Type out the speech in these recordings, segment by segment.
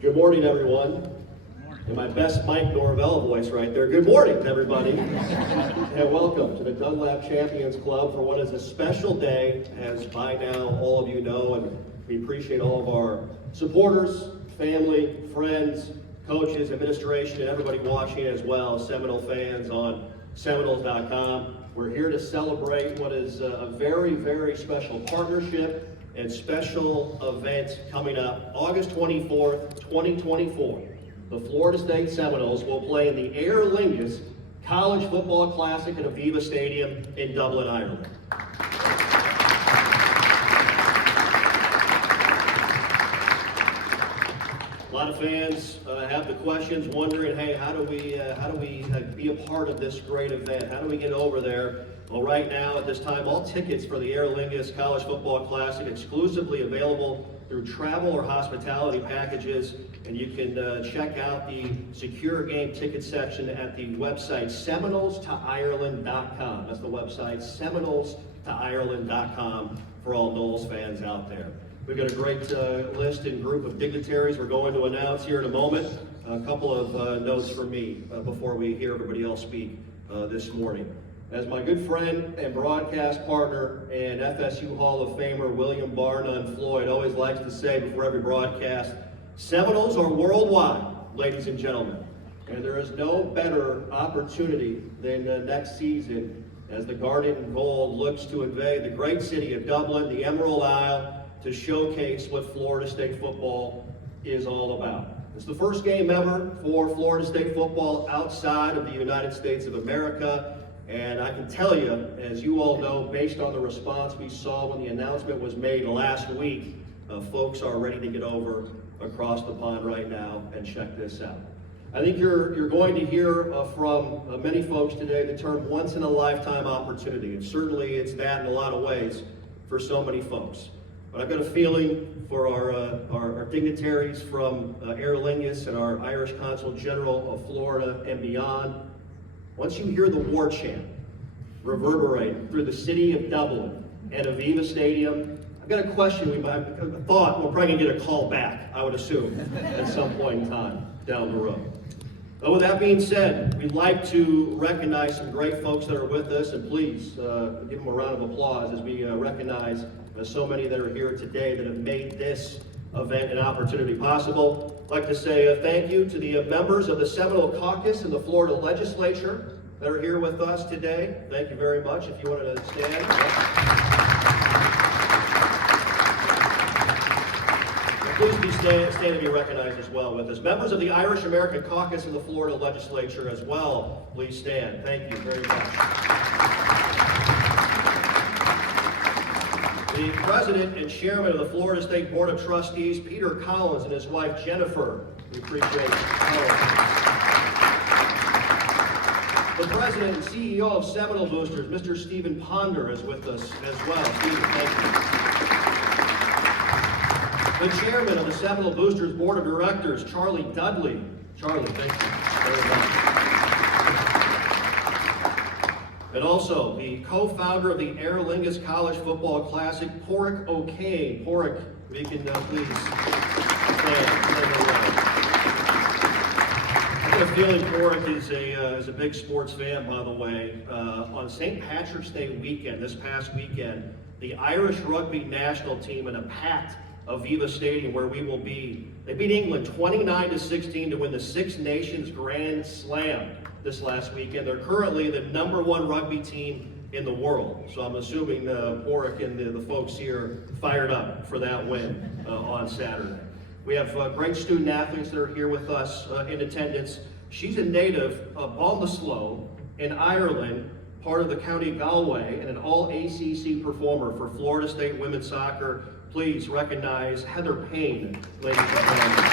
Good morning, everyone. And my best Mike Norvell voice right there. Good morning, everybody. And welcome to the Dunlap Champions Club for what is a special day, as by now all of you know, and we appreciate all of our supporters, family, friends, coaches, administration, and everybody watching as well, Seminole fans on Seminoles.com. We're here to celebrate what is a very, very special partnership and special event coming up August 24th, 2024. The Florida State Seminoles will play in the Aer Lingus College Football Classic at Aviva Stadium in Dublin, Ireland. A lot of fans have the questions, wondering, hey, how do we be a part of this great event? How do we get over there? Well, right now, at this time, all tickets for the Aer Lingus College Football Classic exclusively available through travel or hospitality packages, and you can check out the secure game ticket section at the website seminolestaireland.com. That's the website, seminolestaireland.com, for all Noles fans out there. We've got a great list and group of dignitaries we're going to announce here in a moment. A couple of notes from me before we hear everybody else speak this morning. As my good friend and broadcast partner and FSU Hall of Famer William Barnum Floyd always likes to say before every broadcast, Seminoles are worldwide, ladies and gentlemen. And there is no better opportunity than next season as the Garnet and Gold looks to invade the great city of Dublin, the Emerald Isle, to showcase what Florida State football is all about. It's the first game ever for Florida State football outside of the United States of America. And I can tell you, as you all know, based on the response we saw when the announcement was made last week, folks are ready to get over across the pond right now and check this out. I think you're going to hear from many folks today the term once-in-a-lifetime opportunity. And certainly it's that in a lot of ways for so many folks. But I've got a feeling for our dignitaries from Aer Lingus and our Irish Consul General of Florida and beyond. Once you hear the war chant reverberate through the city of Dublin and Aviva Stadium, I've got a question. I thought we're probably going to get a call back, I would assume, at some point in time down the road. But with that being said, we'd like to recognize some great folks that are with us, and please give them a round of applause as we recognize so many that are here today that have made this event and opportunity possible. I'd like to say thank you to the members of the Seminole Caucus in the Florida Legislature that are here with us today. Thank you very much. If you wanted to stand. Please be stand and be recognized as well with us. Members of the Irish American Caucus in the Florida Legislature as well, please stand. Thank you very much. The President and Chairman of the Florida State Board of Trustees, Peter Collins, and his wife, Jennifer. We appreciate Collins. The President and CEO of Seminole Boosters, Mr. Stephen Ponder, is with us as well. Stephen, thank you. The Chairman of the Seminole Boosters Board of Directors, Charlie Dudley. Charlie, thank you very much. And also, the co-founder of the Aer Lingus College Football Classic, Porrick O'Kane. Porrick, if you can please stand. I have a feeling Porrick is a big sports fan, by the way. On St. Patrick's Day weekend, this past weekend, the Irish rugby national team in a packed Aviva Stadium where we will be, they beat England 29-16 to win the Six Nations Grand Slam this last weekend. They're currently the #1 rugby team in the world. So I'm assuming Porrick and the folks here fired up for that win on Saturday. We have great student athletes that are here with us in attendance. She's a native of Ballinasloe in Ireland, part of the County Galway, and an all-ACC performer for Florida State women's soccer. Please recognize Heather Payne, ladies and gentlemen.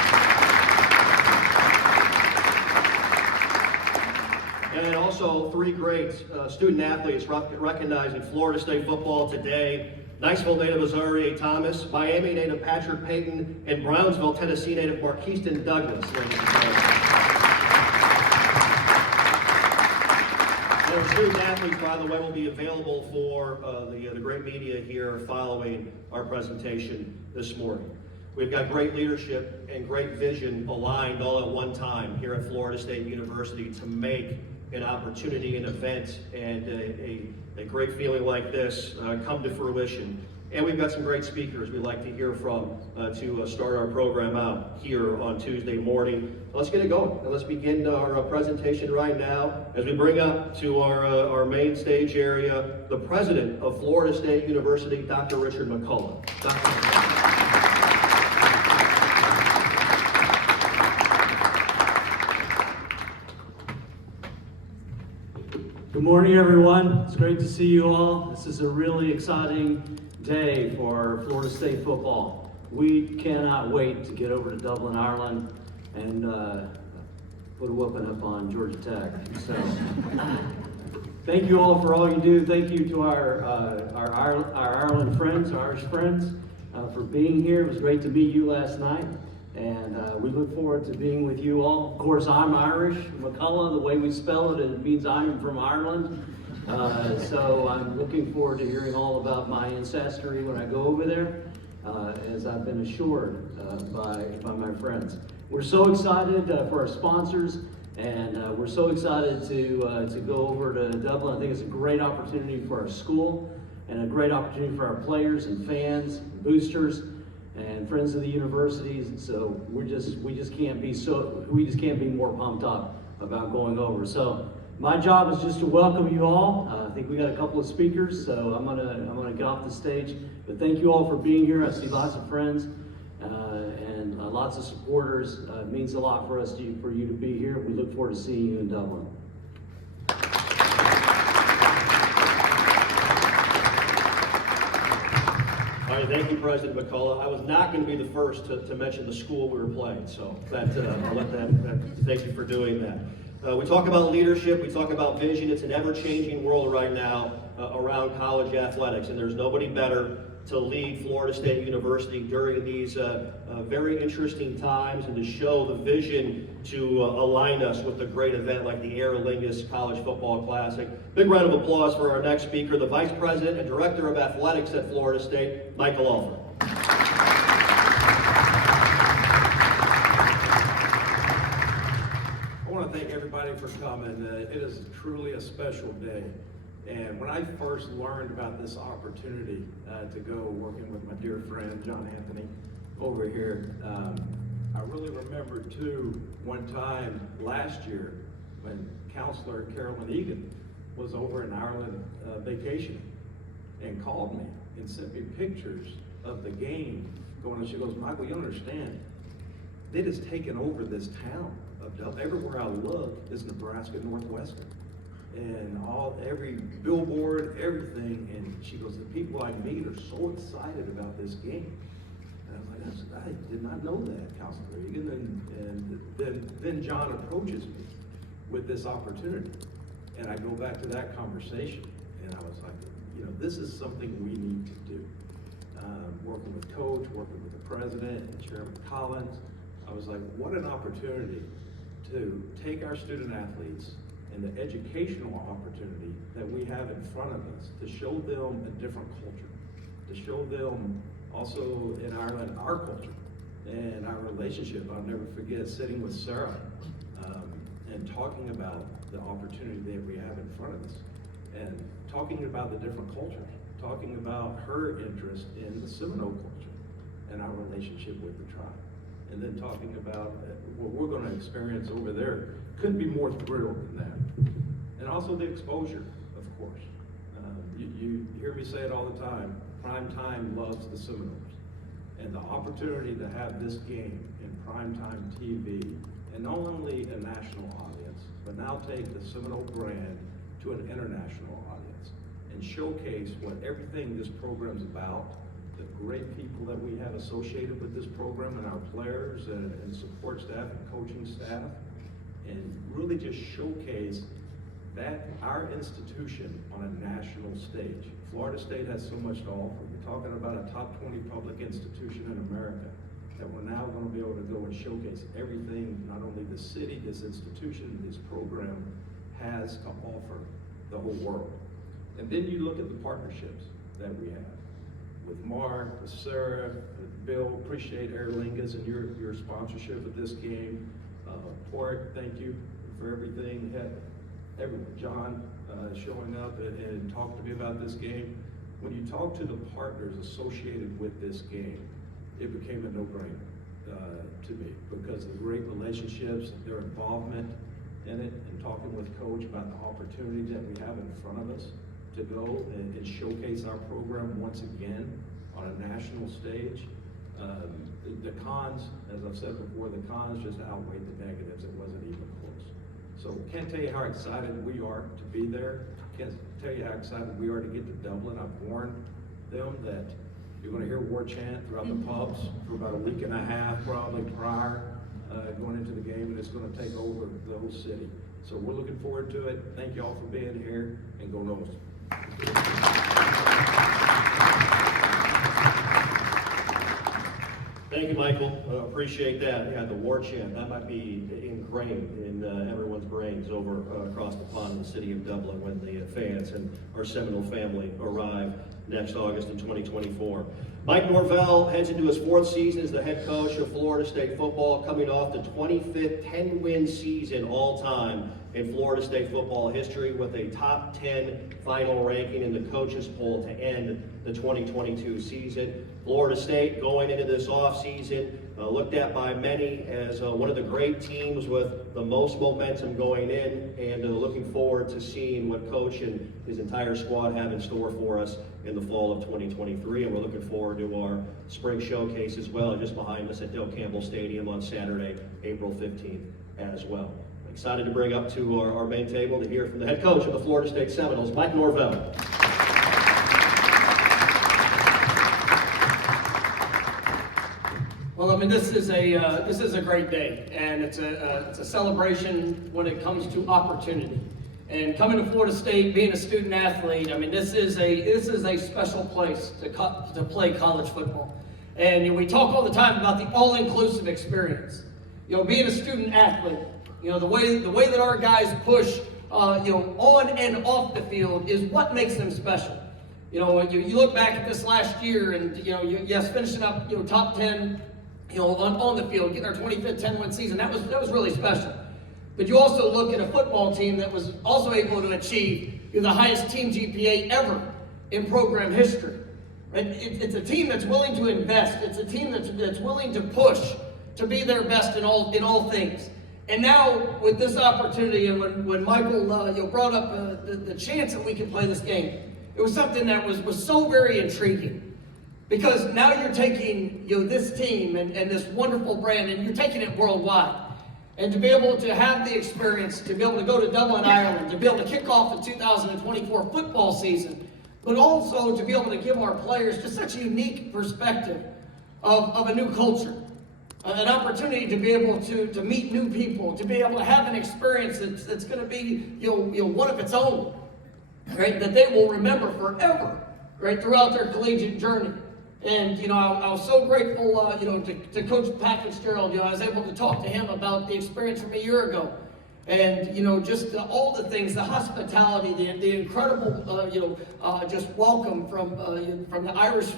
And also three great student athletes recognizing Florida State football today. Niceville native Missouri Thomas, Miami native Patrick Payton, and Brownsville, Tennessee native Marquiston Douglas. And our student athletes, by the way, will be available for the great media here following our presentation this morning. We've got great leadership and great vision aligned all at one time here at Florida State University to make an opportunity, an event, and a great feeling like this come to fruition. And we've got some great speakers we'd like to hear from to start our program out here on Tuesday morning. Let's get it going, and let's begin our presentation right now as we bring up to our main stage area the president of Florida State University, Dr. Richard McCullough. Good morning, everyone. It's great to see you all. This is a really exciting day for Florida State football. We cannot wait to get over to Dublin, Ireland, and put a whooping up on Georgia Tech. So, thank you all for all you do. Thank you to our Ireland friends, our Irish friends, for being here. It was great to meet you last night, and we look forward to being with you all. Of course, I'm Irish. McCullough, the way we spell it, it means I am from Ireland. So I'm looking forward to hearing all about my ancestry when I go over there, as I've been assured by my friends. We're so excited for our sponsors, and we're so excited to go over to Dublin. I think it's a great opportunity for our school, and a great opportunity for our players and fans, and boosters, and friends of the universities. So we just can't be more pumped up about going over. So my job is just to welcome you all. I think we got a couple of speakers, so I'm gonna get off the stage. But thank you all for being here. I see lots of friends and lots of supporters. It means a lot for us for you to be here. We look forward to seeing you in Dublin. All right, thank you, President McCullough. I was not going to be the first to mention the school we were playing, so I'll let that. Thank you for doing that. We talk about leadership, we talk about vision. It's an ever-changing world right now around college athletics, and there's nobody better to lead Florida State University during these very interesting times and to show the vision to align us with a great event like the Aer Lingus College Football Classic. Big round of applause for our next speaker, the Vice President and Director of Athletics at Florida State, Michael Alford. I want to thank everybody for coming. It is truly a special day. And when I first learned about this opportunity to go working with my dear friend, John Anthony, over here, I really remember too, one time last year when Counselor Carolyn Egan was over in Ireland vacationing and called me and sent me pictures of the game going on. She goes, Michael, you understand, they just taken over this town of Dublin. Everywhere I look is Nebraska Northwestern. And every billboard, everything, and she goes, the people I meet are so excited about this game. And I was like, I did not know that, Counselor Egan. And then John approaches me with this opportunity. And I go back to that conversation, and I was like, this is something we need to do. Working with Coach, working with the President and Chairman Collins, I was like, what an opportunity to take our student athletes and the educational opportunity that we have in front of us to show them a different culture, to show them also in Ireland our culture and our relationship. I'll never forget sitting with Sarah and talking about the opportunity that we have in front of us and talking about the different cultures, talking about her interest in the Seminole culture and our relationship with the tribe, and then talking about what we're going to experience over there. Couldn't be more thrilled than that. And also the exposure, of course. You hear me say it all the time, prime time loves the Seminoles. And the opportunity to have this game in primetime TV, and not only a national audience, but now take the Seminole brand to an international audience and showcase what everything this program's about, the great people that we have associated with this program and our players and support staff and coaching staff, and really just showcase that our institution on a national stage. Florida State has so much to offer. We're talking about a top 20 public institution in America that we're now going to be able to go and showcase everything, not only the city, this institution, this program has to offer the whole world. And then you look at the partnerships that we have. with Mark, with Sarah, with Bill. Appreciate Aer Lingus and your sponsorship of this game. Port, thank you for everything. John showing up and talked to me about this game. When you talk to the partners associated with this game, it became a no-brainer to me because of the great relationships, their involvement in it, and talking with Coach about the opportunity that we have in front of us to go and showcase our program once again on a national stage. The cons, as I've said before, the cons just outweighed the negatives. It wasn't even close. So can't tell you how excited we are to be there. Can't tell you how excited we are to get to Dublin. I've warned them that you're going to hear war chant throughout the pubs for about a week and a half, probably prior going into the game, and it's going to take over the whole city. So we're looking forward to it. Thank you all for being here, and go Noles. Thank you, Michael. Appreciate that. Yeah, the war chant, that might be ingrained in everyone's brains over across the pond in the city of Dublin when the fans and our Seminole family arrive next August in 2024. Mike Norvell heads into his 4th season as the head coach of Florida State football, coming off the 25th 10-win season all-time in Florida State football history with a top 10 final ranking in the coaches poll to end the 2022 season. Florida State going into this offseason, looked at by many as one of the great teams with the most momentum going in, and looking forward to seeing what Coach and his entire squad have in store for us in the fall of 2023. And we're looking forward to our spring showcase as well, just behind us at Del Campbell Stadium on Saturday, April 15th as well. Excited to bring up to our main table to hear from the head coach of the Florida State Seminoles, Mike Norvell. Well, I mean, this is a great day, and it's a celebration when it comes to opportunity. And coming to Florida State, being a student athlete, I mean, this is a special place to play college football. And we talk all the time about the all-inclusive experience. Being a student athlete, the way that our guys push, on and off the field is what makes them special. You look back at this last year, and yes, finishing up top 10. On the field, getting our 25th 10-win season, that was really special. But you also look at a football team that was also able to achieve the highest team GPA ever in program history. Right? It's a team that's willing to invest. It's a team that's willing to push to be their best in all things. And now with this opportunity, and when Michael brought up the chance that we could play this game, it was something that was so very intriguing. Because now you're taking this team and this wonderful brand, and you're taking it worldwide. And to be able to have the experience, to be able to go to Dublin, Ireland, to be able to kick off the 2024 football season, but also to be able to give our players just such a unique perspective of a new culture. An opportunity to be able to meet new people, to be able to have an experience that's going to be one of its own, right? That they will remember forever, right, throughout their collegiate journey. And, I was so grateful, to Coach Pat Fitzgerald. I was able to talk to him about the experience from a year ago. And, just all the things, the hospitality, the incredible, just welcome from the Irish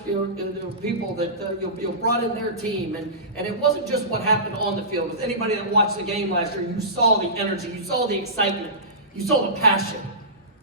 people that brought in their team. And it wasn't just what happened on the field. With anybody that watched the game last year, you saw the energy, you saw the excitement, you saw the passion.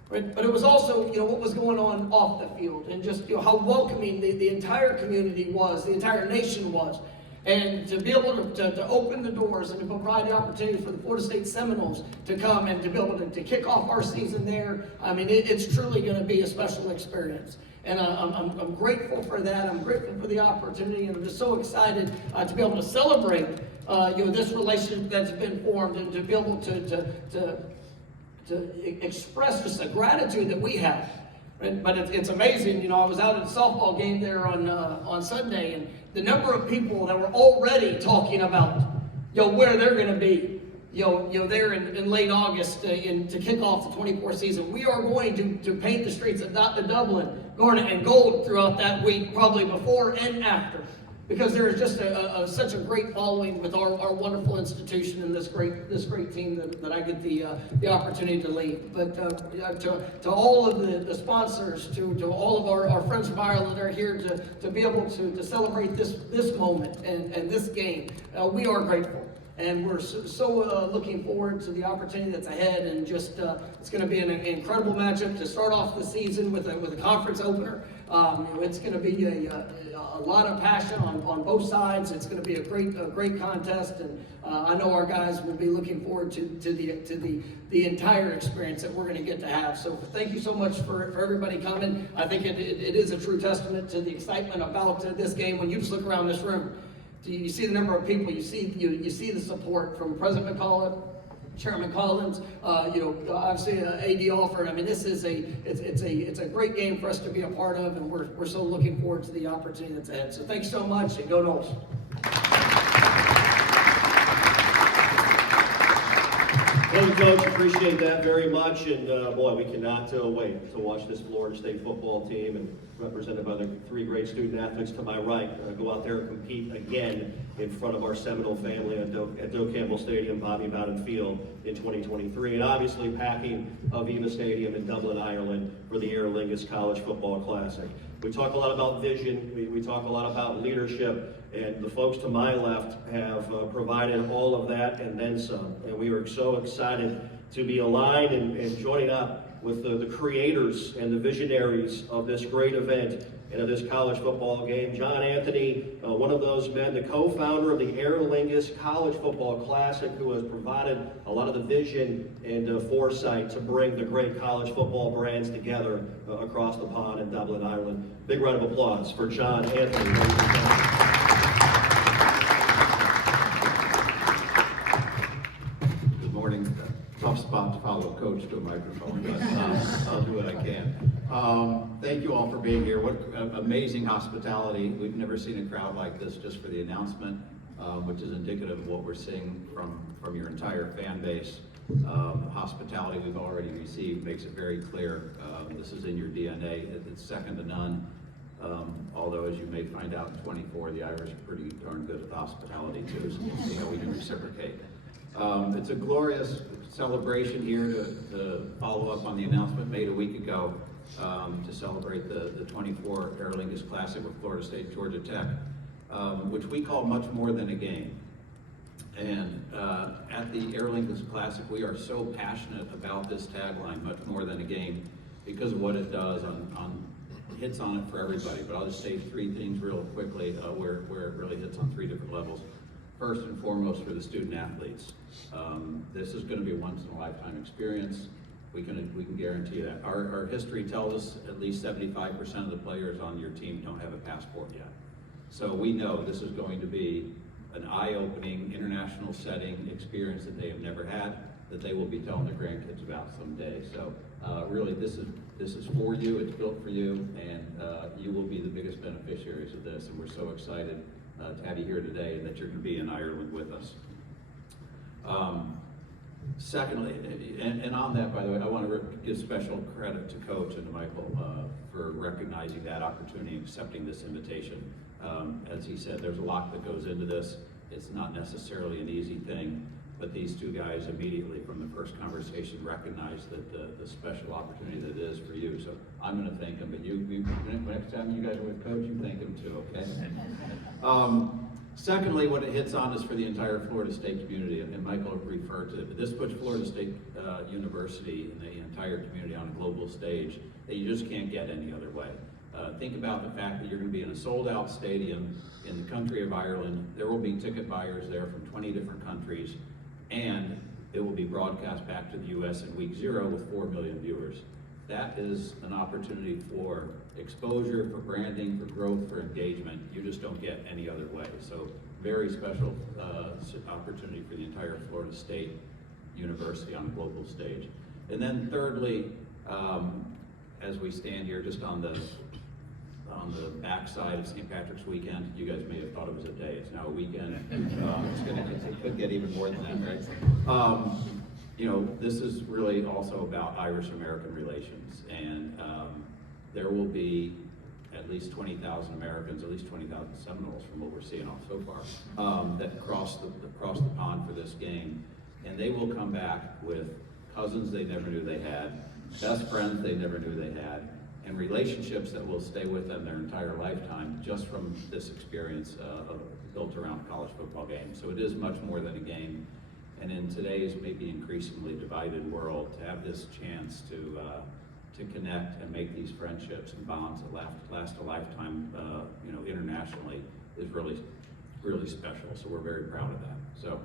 Right? But it was also, what was going on off the field, and just how welcoming the entire community was, the entire nation was. And to be able to open the doors and to provide the opportunity for the Florida State Seminoles to come and to be able to kick off our season there, I mean, it's truly going to be a special experience. And I'm grateful for that. I'm grateful for the opportunity, and I'm just so excited to be able to celebrate this relationship that's been formed, and to be able to express just the gratitude that we have. Right? But it's amazing. I was out at a softball game there on Sunday, and the number of people that were already talking about where they're going to be there in late August to kick off the 24 season. We are going to paint the streets of Dublin garnet and gold throughout that week, probably before and after. because there is just such a great following with our wonderful institution and this great team that I get the opportunity to lead. But to all of the sponsors, to all of our friends from Ireland that are here to be able to celebrate this moment and this game, we are grateful. And we're so looking forward to the opportunity that's ahead, and just it's going to be an incredible matchup to start off the season with a conference opener. It's going to be a lot of passion on both sides. It's going to be a great contest, and I know our guys will be looking forward to the entire experience that we're going to get to have. So thank you so much for everybody coming. I think it is a true testament to the excitement about this game. When you just look around this room, you see the number of people, you see the support from President McCullough, Chairman Collins, obviously AD Alford. I mean, this is it's a great game for us to be a part of, and we're so looking forward to the opportunity that's ahead. So thanks so much, and go Noles. Thank you, Coach. Appreciate that very much. And boy, we cannot wait to watch this Florida State football team, and represented by the three great student athletes to my right, go out there and compete again in front of our Seminole family at Doak Campbell Stadium, Bobby Bowden Field in 2023. And obviously packing Aviva Stadium in Dublin, Ireland for the Aer Lingus College Football Classic. We talk a lot about vision, we talk a lot about leadership, and the folks to my left have provided all of that and then some. And we are so excited to be aligned and joining up with the creators and the visionaries of this great event and of this college football game. John Anthony, one of those men, the co-founder of the Aer Lingus College Football Classic, who has provided a lot of the vision and foresight to bring the great college football brands together across the pond in Dublin, Ireland. Big round of applause for John Anthony. Tough spot to follow a coach to a microphone, but I'll do what I can. Thank you all for being here. What amazing hospitality. We've never seen a crowd like this just for the announcement, which is indicative of what we're seeing from your entire fan base. The hospitality we've already received makes it very clear. This is in your DNA. It's second to none. Although, as you may find out in 24, the Irish are pretty darn good at hospitality too, so we'll see how we can reciprocate. It's a glorious celebration here to follow up on the announcement made a week ago to celebrate the 24 Aer Lingus Classic with Florida State, Georgia Tech, which we call much more than a game. And at the Aer Lingus Classic, we are so passionate about this tagline, much more than a game, because of what it does hits on it for everybody. But I'll just say three things real quickly where it really hits on three different levels. First and foremost, for the student athletes, this is going to be a once-in-a-lifetime experience. We can guarantee that. Our history tells us at least 75% of the players on your team don't have a passport yet. So we know this is going to be an eye-opening, international setting experience that they have never had, that they will be telling their grandkids about someday. So really, this is for you. It's built for you, and you will be the biggest beneficiaries of this. And we're so excited to have you here today, and that you're going to be in Ireland with us. Secondly, and on that, by the way, I want to give special credit to Coach and to Michael for recognizing that opportunity and accepting this invitation. As he said, there's a lot that goes into this. It's not necessarily an easy thing, but these two guys immediately from the first conversation recognized that the special opportunity that it is for you. So I'm going to thank them, but next time you guys are with Coach, you thank him too, okay? Secondly, what it hits on is for the entire Florida State community, and Michael referred to it, but this puts Florida State University and the entire community on a global stage that you just can't get any other way. Think about the fact that you're going to be in a sold-out stadium in the country of Ireland. There will be ticket buyers there from 20 different countries, and it will be broadcast back to the U.S. in week 0 with 4 million viewers. That is an opportunity for exposure, for branding, for growth, for engagement. You just don't get any other way. So very special opportunity for the entire Florida State University on a global stage. And then thirdly, as we stand here just on the backside of St. Patrick's weekend, you guys may have thought it was a day. It's now a weekend. It could get even more than that, right? You know, this is really also about Irish-American relations, and there will be at least 20,000 Americans, at least 20,000 Seminoles from what we're seeing off so far, that cross the pond for this game. And they will come back with cousins they never knew they had, best friends they never knew they had, and relationships that will stay with them their entire lifetime just from this experience built around a college football game. So it is much more than a game. And in today's maybe increasingly divided world, to have this chance to connect and make these friendships and bonds that last a lifetime, internationally, is really, really special. So we're very proud of that. So,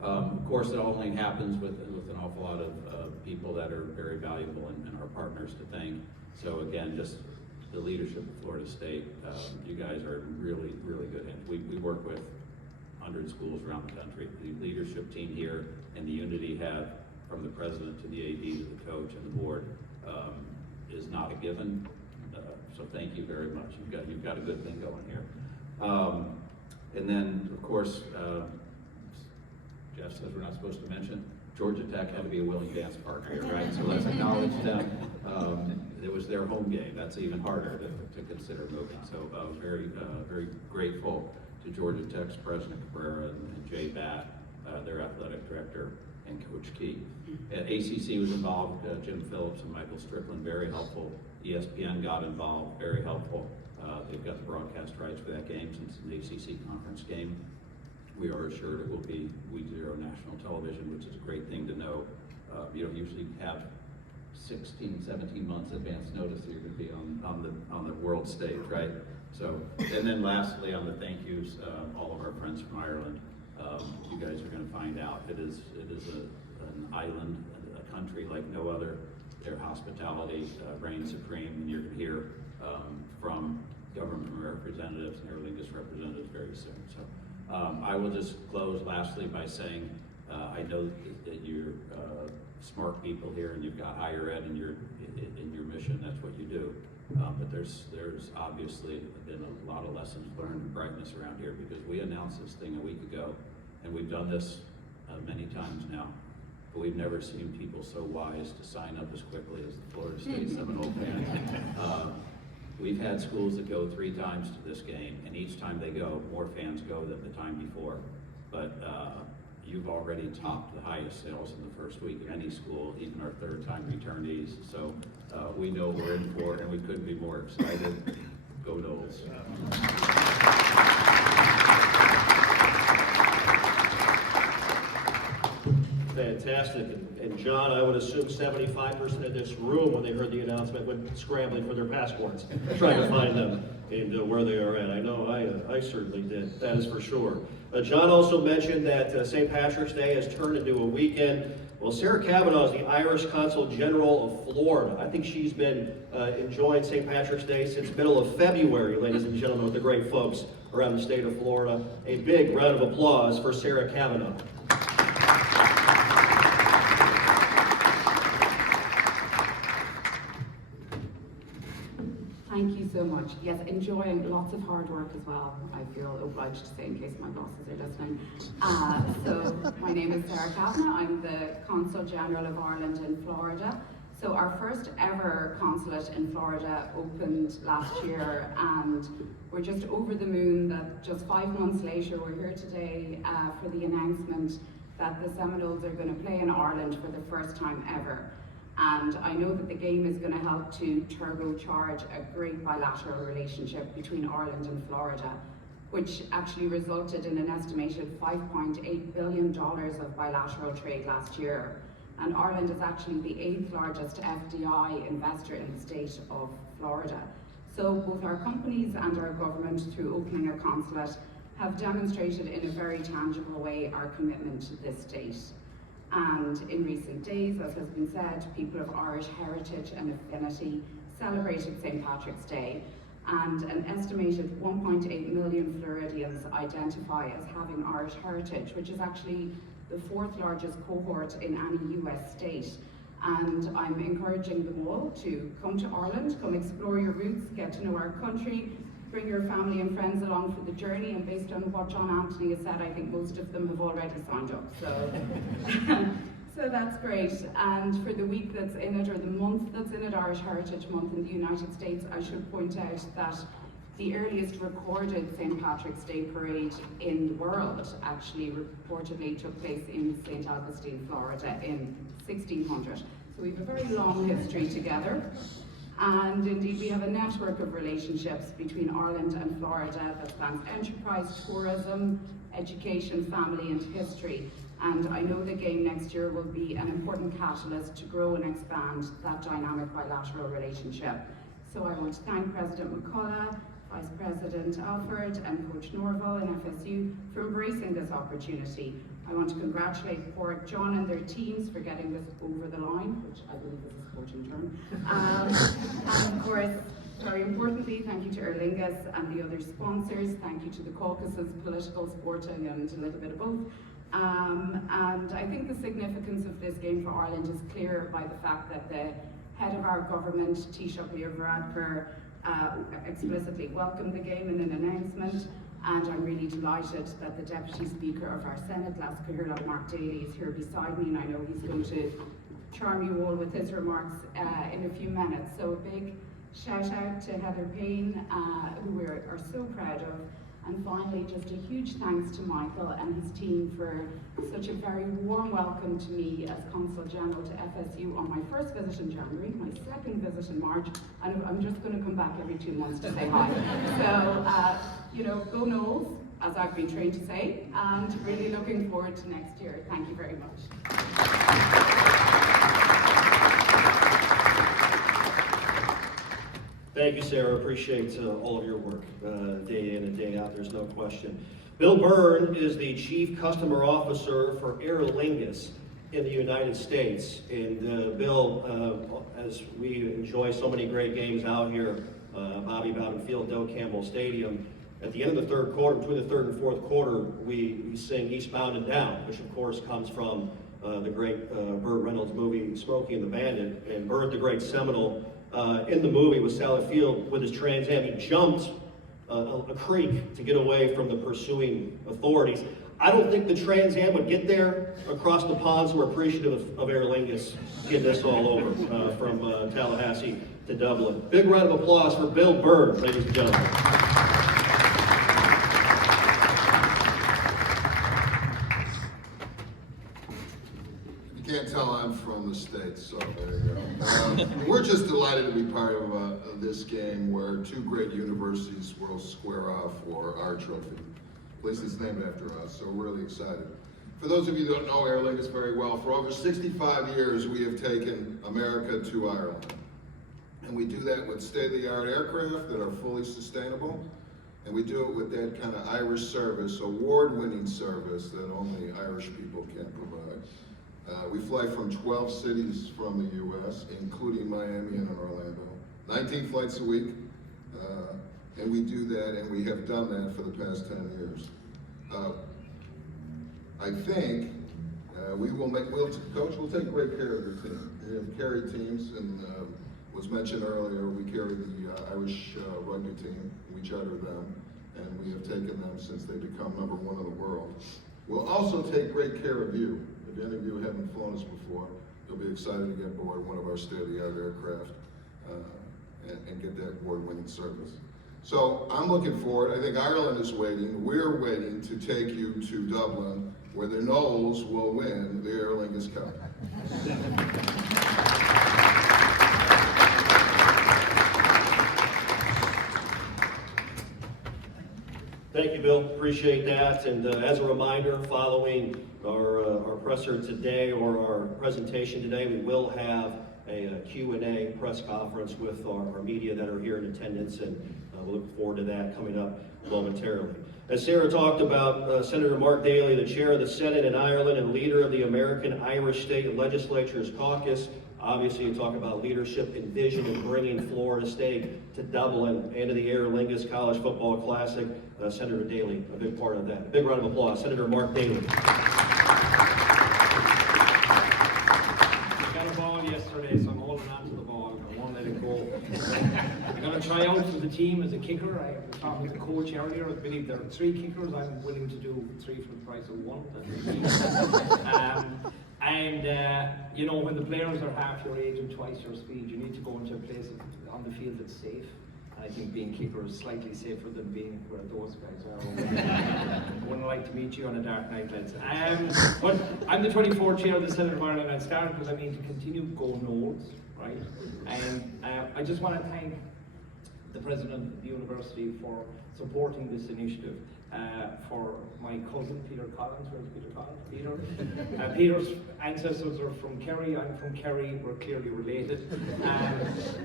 of course, it only happens with an awful lot of people that are very valuable and our partners to thank. So again, just the leadership of Florida State, you guys are really, really good hands. We work with 100 schools around the country. The leadership team here and the unity have from the president to the AD to the coach and the board is not a given. So thank you very much. You've got a good thing going here. And then, of course, Jeff says we're not supposed to mention, Georgia Tech had to be a willing dance partner here, right? So let's acknowledge them. It was their home game. That's even harder to consider moving. So very grateful to Georgia Tech's President Cabrera and Jay Batt, their athletic director, and Coach Key. ACC was involved, Jim Phillips and Michael Strickland, very helpful. ESPN got involved, very helpful. They've got the broadcast rights for that game since it's an ACC conference game. We are assured it will be Week Zero national television, which is a great thing to know. You don't usually have 16, 17 months advance notice that you're going to be on the world stage, right? So, and then lastly, on the thank yous, all of our friends from Ireland, you guys are going to find out it is an island, a country like no other. Their hospitality reigns supreme, and you're going to hear from government representatives and Aer Lingus representatives very soon. So, I will just close lastly by saying I know that you're smart people here, and you've got higher ed in your mission. That's what you do. But there's obviously been a lot of lessons learned and brightness around here, because we announced this thing a week ago, and we've done this many times now. But we've never seen people so wise to sign up as quickly as the Florida State Seminole fans. We've had schools that go 3 times to this game, and each time they go, more fans go than the time before. But you've already topped the highest sales in the first week of any school, even our 3rd-time returnees. So we know what we're in for, and we couldn't be more excited. Go Noles. Fantastic. And John, I would assume 75% of this room, when they heard the announcement, went scrambling for their passports, trying to find them and where they are at. I know I certainly did. That is for sure. John also mentioned that St. Patrick's Day has turned into a weekend. Well, Sarah Kavanaugh is the Irish Consul General of Florida. I think she's been enjoying St. Patrick's Day since middle of February, ladies and gentlemen, with the great folks around the state of Florida. A big round of applause for Sarah Kavanaugh. Thank you so much. Yes, enjoying lots of hard work as well. I feel obliged to say in case my bosses are listening. So my name is Sarah Kavanaugh. I'm the Consul General of Ireland in Florida. So our first ever consulate in Florida opened last year, and we're just over the moon that just 5 months later we're here today for the announcement that the Seminoles are going to play in Ireland for the first time ever. And I know that the game is going to help to turbocharge a great bilateral relationship between Ireland and Florida, which actually resulted in an estimated $5.8 billion of bilateral trade last year. And Ireland is actually the 8th largest FDI investor in the state of Florida. So both our companies and our government, through opening a consulate, have demonstrated in a very tangible way our commitment to this state. And in recent days, as has been said, people of Irish heritage and affinity celebrated St. Patrick's Day, and an estimated 1.8 million Floridians identify as having Irish heritage, which is actually the 4th largest cohort in any US state. And I'm encouraging them all to come to Ireland, come explore your roots, get to know our country, bring your family and friends along for the journey, and based on what John Anthony has said, I think most of them have already signed up. So that's great. And for the week that's in it, or the month that's in it, Irish Heritage Month in the United States, I should point out that the earliest recorded St. Patrick's Day parade in the world actually reportedly took place in St. Augustine, Florida in 1600. So we have a very long history together. And indeed, we have a network of relationships between Ireland and Florida that spans enterprise, tourism, education, family, and history. And I know the game next year will be an important catalyst to grow and expand that dynamic bilateral relationship. So I want to thank President McCullough, Vice President Alford, and Coach Norvell and FSU for embracing this opportunity. I want to congratulate Port John and their teams for getting this over the line, which I believe is a sporting term. And of course, very importantly, thank you to Aer Lingus and the other sponsors. Thank you to the caucuses, political, sporting, and a little bit of both. And I think the significance of this game for Ireland is clear by the fact that the head of our government, Taoiseach Leo Varadkar, explicitly welcomed the game in an announcement. And I'm really delighted that the Deputy Speaker of our Senate, Lascahirla, Mark Daly, is here beside me, and I know he's going to charm you all with his remarks in a few minutes. So a big shout out to Heather Payne, who we are so proud of. And finally, just a huge thanks to Michael and his team for such a very warm welcome to me as Consul General to FSU on my first visit in January, my second visit in March, and I'm just going to come back every 2 months to say hi. So, go Knowles, as I've been trained to say, and really looking forward to next year. Thank you very much. Thank you, Sarah. Appreciate all of your work, day in and day out, there's no question. Bill Byrne is the Chief Customer Officer for Aer Lingus in the United States. And Bill, as we enjoy so many great games out here, Bobby Bowden Field, Doe Campbell Stadium, at the end of the third quarter, between the third and fourth quarter, we sing Eastbound and Down, which of course comes from the great Burt Reynolds movie, Smokey and the Bandit. And Burt, the great Seminole, in the movie with Sally Field with his Trans Am, he jumped a creek to get away from the pursuing authorities. I don't think the Trans Am would get there across the pond, so we're appreciative of Aer Lingus getting this all over from Tallahassee to Dublin. Big round of applause for Bill Byrne, ladies and gentlemen. Can't tell I'm from the States, so there you go. We're just delighted to be part of this game where two great universities will square off for our trophy. At least it's named after us, so we're really excited. For those of you who don't know Aer Lingus very well, for over 65 years we have taken America to Ireland. And we do that with state-of-the-art aircraft that are fully sustainable, and we do it with that kind of Irish service, award-winning service that only Irish people can provide. We fly from 12 cities from the U.S., including Miami and Orlando, 19 flights a week, and we do that, and we have done that for the past 10 years. I think Coach will take great care of your team. We have carried teams, and was mentioned earlier, we carry the Irish rugby team. We charter them, and we have taken them since they become #1 in the world. We'll also take great care of you. If any of you haven't flown us before, you'll be excited to get aboard one of our state-of-the-art aircraft and get that award-winning service. So I'm looking forward. I think Ireland is waiting. We're waiting to take you to Dublin, where the Knowles will win the Aer Lingus Cup. Thank you, Bill. Appreciate that. And as a reminder, following our presser today, or our presentation today, we will have a Q&A press conference with our media that are here in attendance, and we'll look forward to that coming up momentarily. As Sarah talked about, Senator Mark Daly, the chair of the Senate in Ireland and leader of the American Irish State Legislature's caucus. Obviously, you talk about leadership and vision in bringing Florida State to Dublin and to the Aer Lingus College Football Classic. Senator Daly, a big part of that. A big round of applause, Senator Mark Daly. I got a ball yesterday, so I'm holding on to the ball. I won't let it go. I'm going to try out for the team as a kicker. I was talking to the coach earlier. I believe there are 3 kickers. I'm willing to do 3 for the price of 1. you know, when the players are half your age and twice your speed, you need to go into a place on the field that's safe. And I think being kicker is slightly safer than being where those guys are. Wouldn't like to meet you on a dark night, lads. But I'm the 24th chair of the Senate of Ireland. I started because I mean to continue Go Nodes, right? And I just want to thank the president of the university for supporting this initiative. For my cousin Peter Collins, where's Peter Collins? Peter's ancestors are from Kerry, I'm from Kerry, we're clearly related.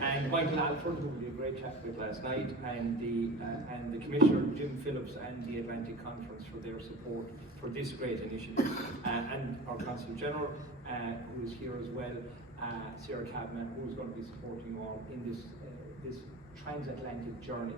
And Michael Alford, who we had a great chat with last night, and the Commissioner Jim Phillips and the Atlantic Conference for their support for this great initiative. And our Consul General, who is here as well, Sarah Kavanagh, who is going to be supporting you all in this transatlantic journey.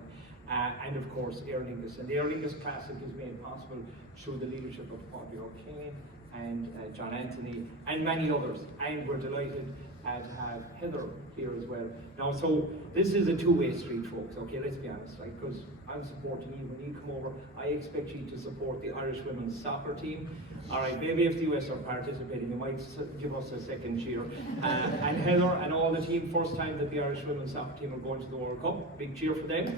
And of course, Aer Lingus. And the Aer Lingus Classic is made possible through the leadership of Bobby O'Kane and John Anthony and many others. And we're delighted to have Heather here as well. Now, so this is a two-way street, folks, okay, let's be honest, right? Because I'm supporting you. When you come over, I expect you to support the Irish women's soccer team. All right, maybe if the US are participating, you might give us a second cheer. And Heather and all the team, first time that the Irish women's soccer team are going to the World Cup. Big cheer for them.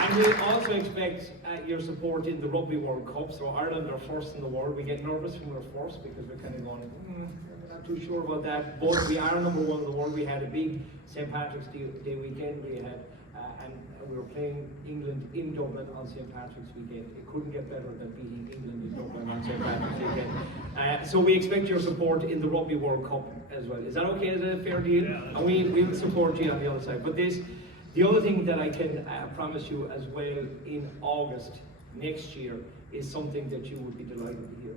And we also expect your support in the Rugby World Cup. So Ireland are first in the world. We get nervous when we're first because we're kind of going, we're not too sure about that. But we are number one in the world. We had a big St. Patrick's Day weekend. We had, and we were playing England in Dublin on St. Patrick's weekend. It couldn't get better than beating England in Dublin on St. Patrick's weekend. So we expect your support in the Rugby World Cup as well. Is that okay? Is that a fair deal? Yeah. And we will support you on the other side. But the other thing that I can promise you as well in August next year is something that you would be delighted to hear.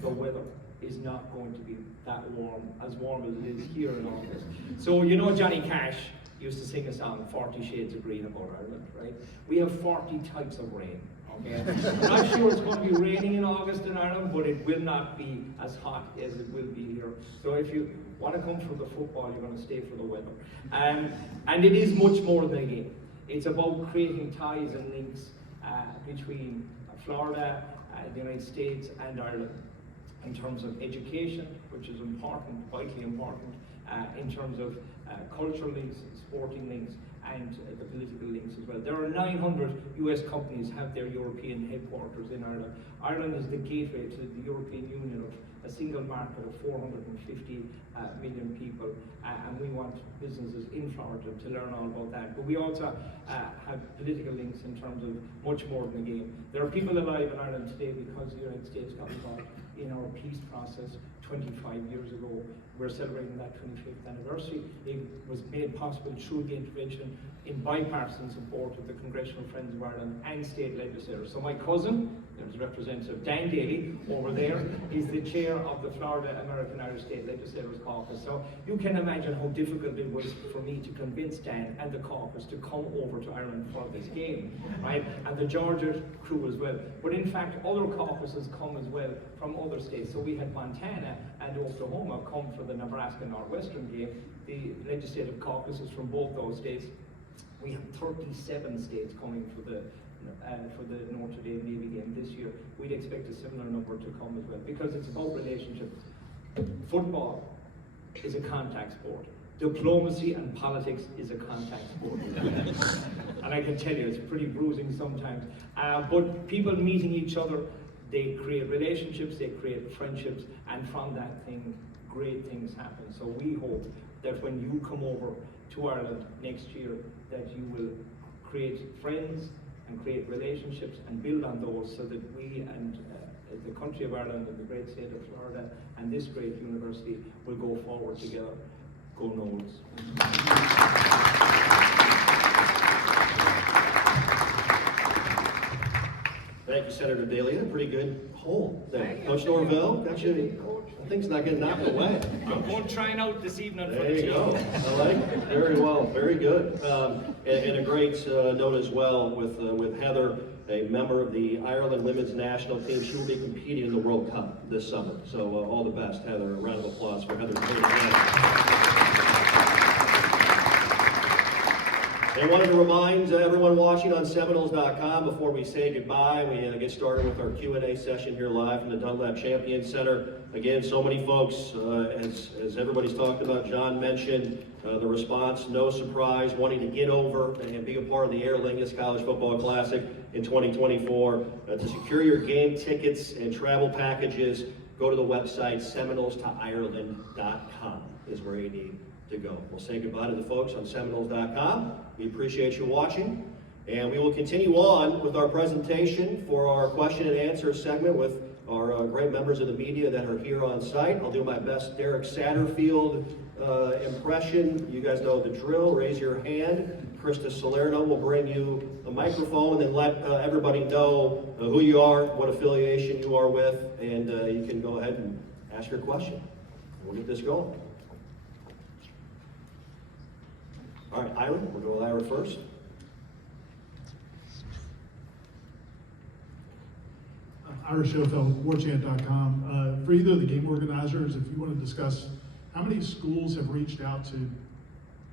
The weather is not going to be that warm as it is here in August. So you know Johnny Cash used to sing a song, 40 Shades of Green, about Ireland, right? We have 40 types of rain, okay? I'm not sure it's going to be raining in August in Ireland, but it will not be as hot as it will be here. So if you want to come for the football, you're going to stay for the weather. And it is much more than a game. It's about creating ties and links between Florida, the United States and Ireland in terms of education, which is important, vitally important, in terms of cultural links, sporting links, and the political links as well. There are 900 US companies have their European headquarters in Ireland. Ireland is the gateway to the European Union of a single market of 450 million people, and we want businesses in Florida to learn all about that. But we also have political links in terms of much more than a game. There are people alive in Ireland today because the United States got involved in our peace process 25 years ago. We're celebrating that 25th anniversary. It was made possible through the intervention in bipartisan support of the Congressional Friends of Ireland and state legislators. So my cousin, there's Representative Dan Daly over there, is the chair of the Florida American Irish State Legislators Caucus. So you can imagine how difficult it was for me to convince Dan and the caucus to come over to Ireland for this game, right? And the Georgia crew as well. But in fact, other caucuses come as well from other states. So we had Montana and Oklahoma come for the Nebraska Northwestern game. The legislative caucuses from both those states. We have 37 states coming for the Notre Dame Navy game this year. We'd expect a similar number to come as well, because it's about relationships. Football is a contact sport. Diplomacy and politics is a contact sport. And I can tell you, it's pretty bruising sometimes. But people meeting each other, they create relationships, they create friendships, and from that thing, great things happen. So we hope that when you come over to Ireland next year, that you will create friends and create relationships and build on those, so that we and the country of Ireland and the great state of Florida and this great university will go forward together. Go Noles. Thank you, Senator Daly. A pretty good hole there. Coach Norvell, got you. Things not getting knocked away. I'm going trying out this evening for There the you team. go. I like it. Very well. Very good. And a great note as well with Heather, a member of the Ireland women's national team. She will be competing in the World Cup this summer. So all the best, Heather. A round of applause for Heather. And I wanted to remind everyone watching on Seminoles.com before we say goodbye, we get started with our Q&A session here live from the Dunlap Champion Center. Again, so many folks, as everybody's talked about, John mentioned, the response, no surprise, wanting to get over and be a part of the Aer Lingus College Football Classic in 2024. To secure your game tickets and travel packages, go to the website seminolesToIreland.com is where you need to go. We'll say goodbye to the folks on Seminoles.com. We appreciate you watching, and we will continue on with our presentation for our question and answer segment with our great members of the media that are here on site. I'll do my best Derek Satterfield impression. You guys know the drill. Raise your hand. Krista Salerno will bring you a microphone and let everybody know who you are, what affiliation you are with, and you can go ahead and ask your question. We'll get this going. All right, Ira, we'll go with Ira first. Ira Schofield, warchant.com. For either of the game organizers, if you want to discuss how many schools have reached out to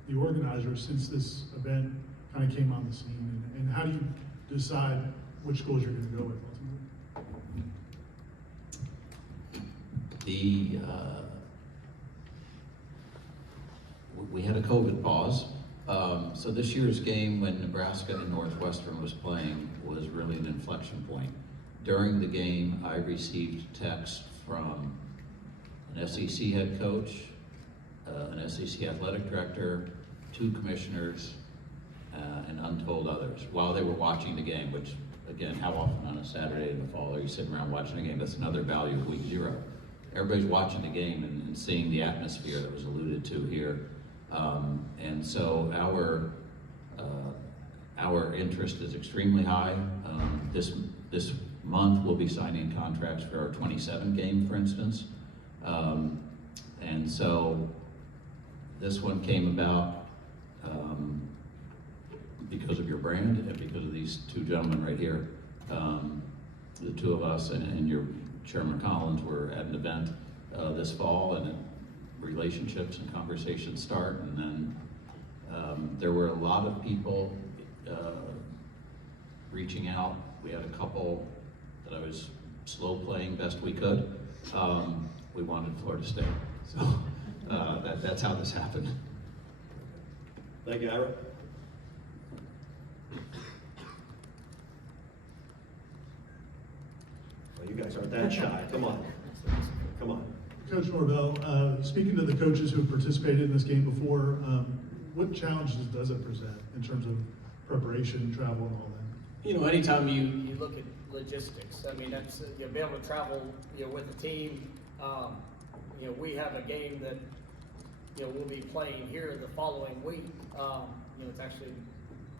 the organizers since this event kind of came on the scene, and how do you decide which schools you're going to go with ultimately? We had a COVID pause. So this year's game when Nebraska and Northwestern was playing was really an inflection point. During the game, I received text from an SEC head coach, an SEC athletic director, 2 commissioners, and untold others while they were watching the game, which again, how often on a Saturday in the fall are you sitting around watching a game? That's another value of week 0. Everybody's watching the game and seeing the atmosphere that was alluded to here. And so our interest is extremely high. This month we'll be signing contracts for our 27 game, for instance. And so this one came about because of your brand and because of these 2 gentlemen right here. The 2 of us and your Chairman Collins were at an event this fall, and relationships and conversations start, and then there were a lot of people reaching out. We had a couple that I was slow playing best we could. We wanted Florida State, so that's how this happened. Thank you, Ira. Well, you guys aren't that shy. Come on. Come on. Coach Norvell, speaking to the coaches who have participated in this game before, what challenges does it present in terms of preparation, travel, and all that? You know, anytime you look at logistics, I mean, that's, you know, being able to travel, you know, with the team. You know, we have a game that, you know, we'll be playing here the following week. You know, it's actually,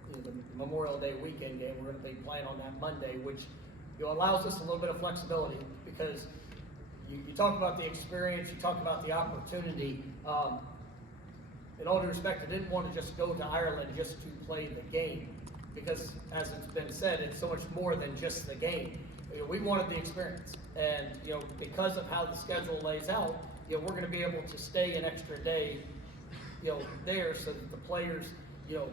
you know, the Memorial Day weekend game. We're going to be playing on that Monday, which, you know, allows us a little bit of flexibility, because you talk about the experience, you talk about the opportunity. In all due respect, I didn't want to just go to Ireland just to play the game, because as it's been said, it's so much more than just the game. You know, we wanted the experience, and you know, because of how the schedule lays out, you know, we're going to be able to stay an extra day, you know, there, so that the players, you know,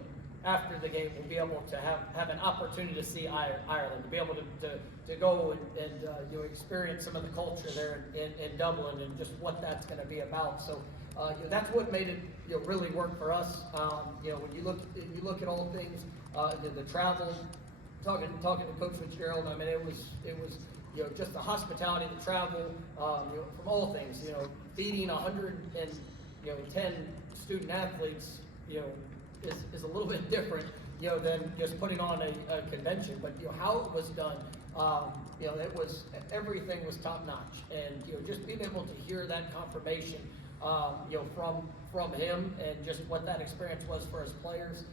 after the game will be able to have an opportunity to see Ireland, to be able to go and you know, experience some of the culture there in Dublin and just what that's going to be about. So you know, that's what made it, you know, really work for us. You know, when you look at all things, the travel, talking to Coach Fitzgerald, I mean, it was you know, just the hospitality, the travel, you know, from all things, you know, feeding 110 student athletes, you know, is a little bit different, you know, than just putting on a convention. But you know, how it was done, you know, everything was top notch, and you know, just being able to hear that confirmation, you know, from him, and just what that experience was for his players.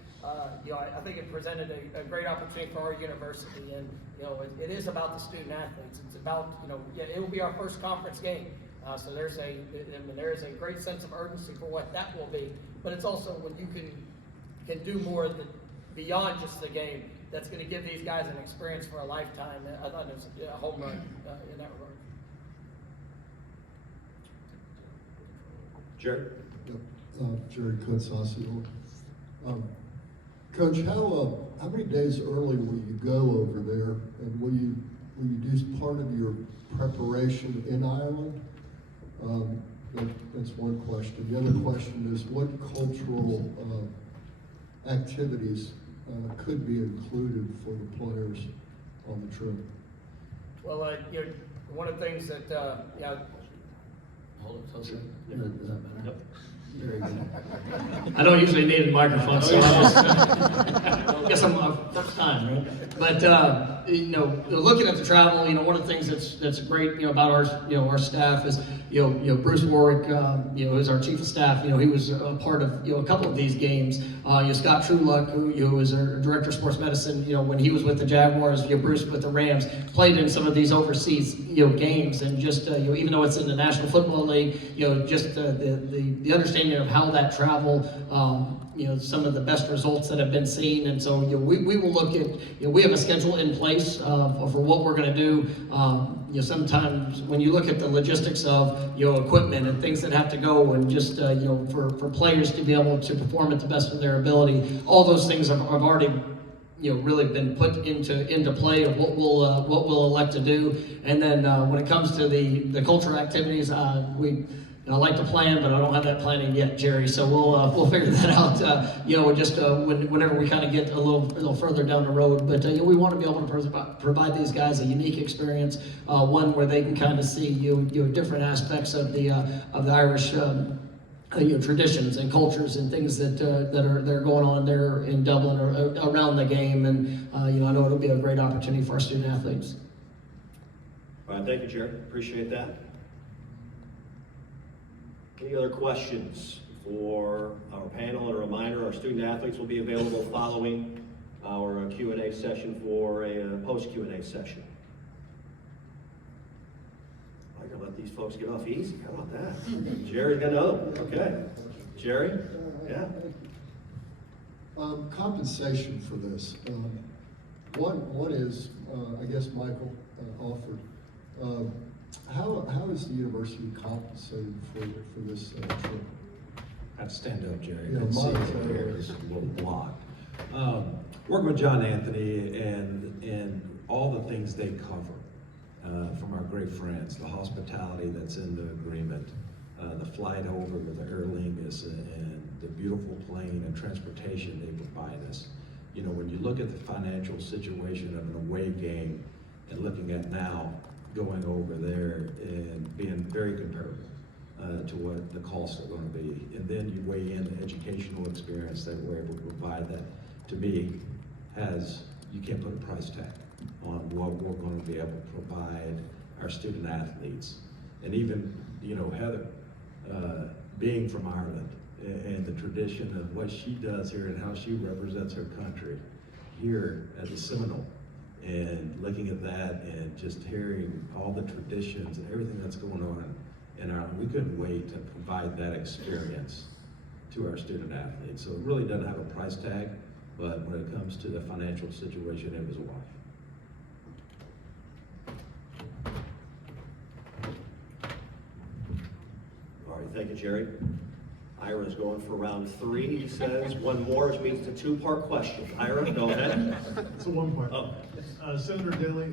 You know, I think it presented a great opportunity for our university, and you know, it is about the student athletes. It's about, you know, yeah, it will be our first conference game, so there is a great sense of urgency for what that will be. But it's also when you can do more than beyond just the game, that's going to give these guys an experience for a lifetime. I thought it was a home run in that regard. Jerry? Jerry Kutz, Osseo. Coach, how many days early will you go over there, and will you do part of your preparation in Ireland? That's one question. The other question is, what cultural activities could be included for the players on the trip? Well, one of the things that, hold it closer. Is that better? Yep. Very good. I don't usually need a microphone, so I guess I'm first time, right? But looking at the travel, one of the things that's great, about our staff is, Bruce Warwick, is our chief of staff. He was a part of, a couple of these games. Scott Trueluck, who is our director of sports medicine, when he was with the Jaguars, Bruce with the Rams, played in some of these overseas, games, and just, even though it's in the National Football League, just the understanding of how that travel, some of the best results that have been seen. And so, we will look at, we have a schedule in place for what we're going to do. Sometimes when you look at the logistics of, equipment and things that have to go, and just, for players to be able to perform at the best of their ability, all those things have already really been put into play of what we'll elect to do. And then when it comes to the cultural activities, I like to plan, but I don't have that planning yet, Jerry. So we'll figure that out. Whenever we kind of get a little further down the road. But we want to be able to provide these guys a unique experience, one where they can kind of see different aspects of the Irish. Traditions and cultures and things that are going on there in Dublin or around the game, and I know it'll be a great opportunity for our student athletes. All right, thank you, Jerry. Appreciate that. Any other questions for our panel? And a reminder, our student athletes will be available following our Q&A session for a post Q&A session. I gotta let these folks get off easy. How about that? Jerry's got another one. Okay. Jerry? Yeah. Compensation for this. One is, I guess, Michael Alford. How is the university compensated for this trip? I'd stand up, Jerry. Yeah, Good to see Mike's you there. here. This is a little blocked. Working with John Anthony and all the things they cover from our great friends, the hospitality that's in the agreement, the flight over with the Aer Lingus, and the beautiful plane and transportation they provide us. When you look at the financial situation of an away game and looking at now going over there and being very comparable to what the costs are going to be. And then you weigh in the educational experience that we're able to provide that, to me, you can't put a price tag on what we're going to be able to provide our student athletes. And even, Heather, being from Ireland and the tradition of what she does here and how she represents her country here at the Seminole, and looking at that and just hearing all the traditions and everything that's going on in Ireland, we couldn't wait to provide that experience to our student athletes. So it really doesn't have a price tag, but when it comes to the financial situation, it was a wash. All right, thank you, Jerry. Ira's going for round 3, he says. One more, which means it's a 2-part question. Ira, go ahead. It's a one part. Oh. Senator Daly,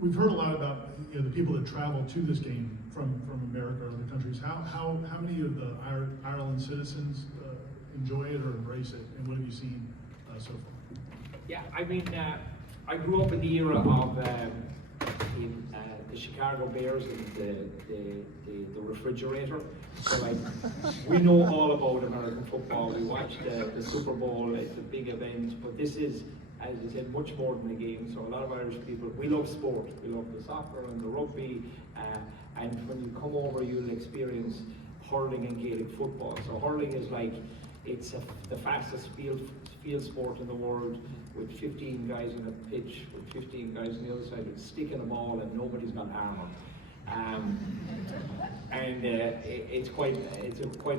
we've heard a lot about the people that travel to this game from America or other countries. How many of the Ireland citizens enjoy it or embrace it, and what have you seen so far? Yeah, I mean, I grew up in the era of the Chicago Bears and the refrigerator. So we know all about American football. We watch the Super Bowl. It's a big event, but this is, as I said, much more than a game. So a lot of Irish people, we love sport. We love the soccer and the rugby. And when you come over, you'll experience hurling and Gaelic football. So hurling is it's the fastest field sport in the world, with 15 guys on a pitch, with 15 guys on the other side, with sticking the ball, and nobody's got armour. It's quite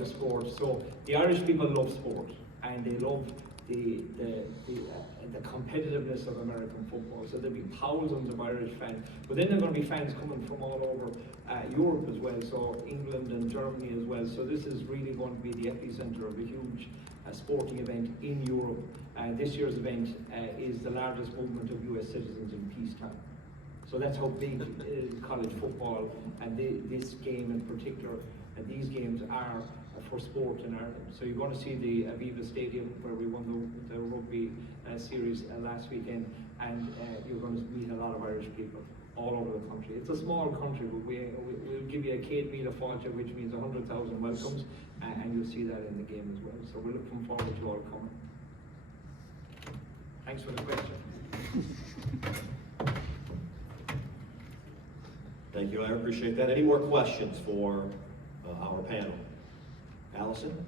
a sport. So the Irish people love sport, and they love the competitiveness of American football. So there'll be thousands of Irish fans, but then there are going to be fans coming from all over Europe as well, so England and Germany as well. So this is really going to be the epicenter of a huge sporting event in Europe. This year's event is the largest movement of US citizens in peacetime. So that's how big college football and this game in particular, and these games are for sport in Ireland. So you're going to see the Aviva Stadium where we won the rugby series last weekend, and you're going to meet a lot of Irish people all over the country. It's a small country, but we'll give you a Kate Meal of Fáilte, which means 100,000 welcomes, and you'll see that in the game as well. So we're looking forward to all coming. Thanks for the question. Thank you, I appreciate that. Any more questions for our panel? Allison?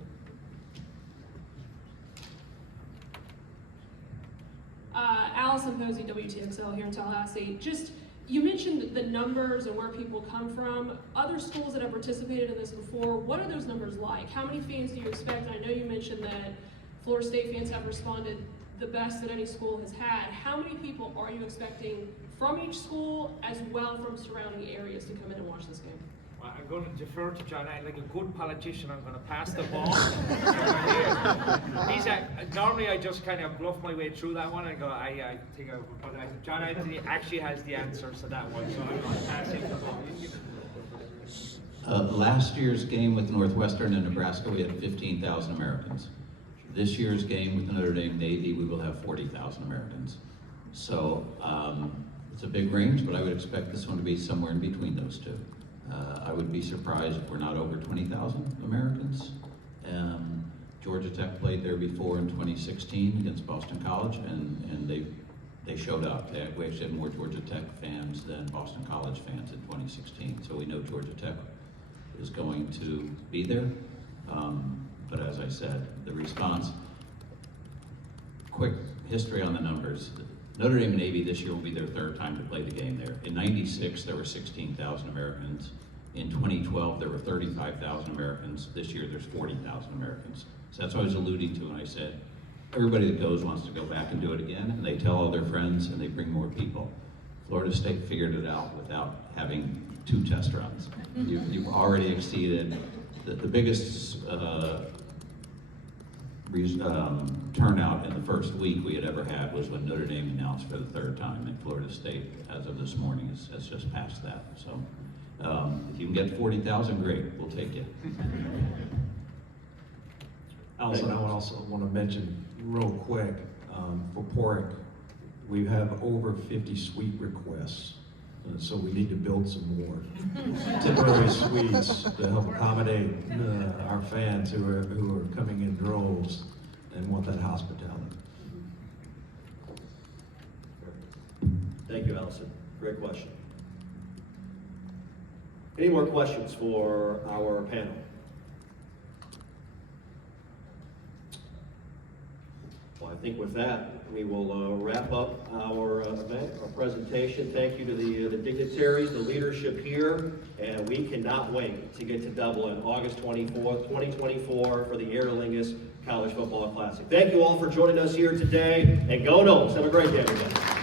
Allison Posey, WTXL here in Tallahassee. Just, you mentioned the numbers and where people come from. Other schools that have participated in this before, what are those numbers like? How many fans do you expect? I know you mentioned that Florida State fans have responded the best that any school has had. How many people are you expecting from each school as well from surrounding areas to come in and watch this game? Well, I'm going to defer to John. Like a good politician, I'm going to pass the ball. Normally I just kind of bluff my way through that one and go, I think John Anthony actually has the answers to that one, so I'm going to pass him the ball. Last year's game with Northwestern and Nebraska, we had 15,000 Americans. This year's game with Notre Dame Navy, we will have 40,000 Americans. So it's a big range, but I would expect this one to be somewhere in between those two. I would be surprised if we're not over 20,000 Americans. Georgia Tech played there before in 2016 against Boston College, and they showed up. We actually had more Georgia Tech fans than Boston College fans in 2016. So we know Georgia Tech is going to be there. But as I said, the response, quick history on the numbers. Notre Dame Navy this year will be their third time to play the game there. In '96, there were 16,000 Americans. In 2012, there were 35,000 Americans. This year, there's 40,000 Americans. So that's what I was alluding to when I said, everybody that goes wants to go back and do it again, and they tell all their friends, and they bring more people. Florida State figured it out without having 2 test runs. You've already exceeded the biggest turnout in the first week we had ever had was when Notre Dame announced for the 3rd time, and Florida State, as of this morning, has just passed that. So if you can get 40,000, great, we'll take it. Allison, I also want to mention real quick, for Porrick, we have over 50 suite requests. So we need to build some more temporary suites to help accommodate our fans who are coming in droves and want that hospitality. Thank you, Allison. Great question. Any more questions for our panel? Well, I think with that, we will wrap up our event, our presentation. Thank you to the dignitaries, the leadership here, and we cannot wait to get to Dublin August 24th, 2024 for the Aer Lingus College Football Classic. Thank you all for joining us here today, and go Noles. Have a great day, everybody.